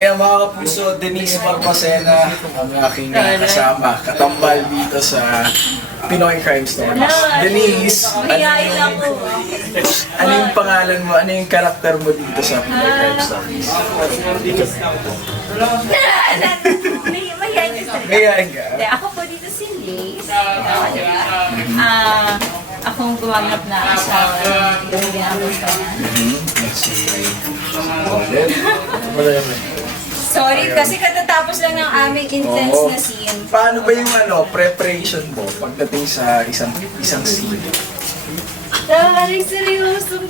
Kaya mga kapuso, Denise Barbacena ang aking kasama, katambal dito sa Pinoy Crime Stories. Denise, Mahihain ako. ano yung pangalan mo, ano yung karakter mo dito sa Pinoy Crime Stories? Mahihain ka talaga. Ngayon ka? Hindi, ako po dito si Liz. Diba? Akong gumaganap na asawa ng ginagawa. Sorry, kasi katatapos lang ng aming intense Oo. na scene. Paano ba yung preparation mo pagdating sa isang scene? Dari, seryoso.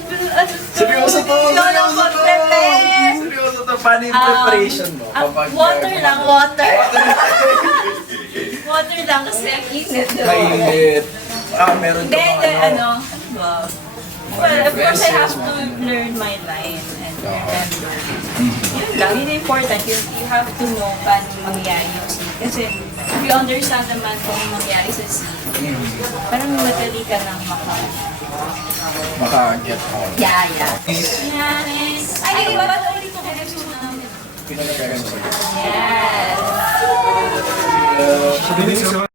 Seryoso to! Lolo ko, prepare! Seryoso to! Paano yung preparation mo? Water lang, water. Water lang kasi ang init. Mainit. Meron ka Then, bang well, of course, I have to learn my line and remember. Yun lang, yun yung important. You have to know paano mangyayari yung scene. Kasi if you understand naman kung mangyayari sa scene, parang madali ka nang maka-get on? Yeah. Yes. Ay, ba't ulit ko kaya susunod namin? Pinoy Crime Stories. Yes. So, Denise,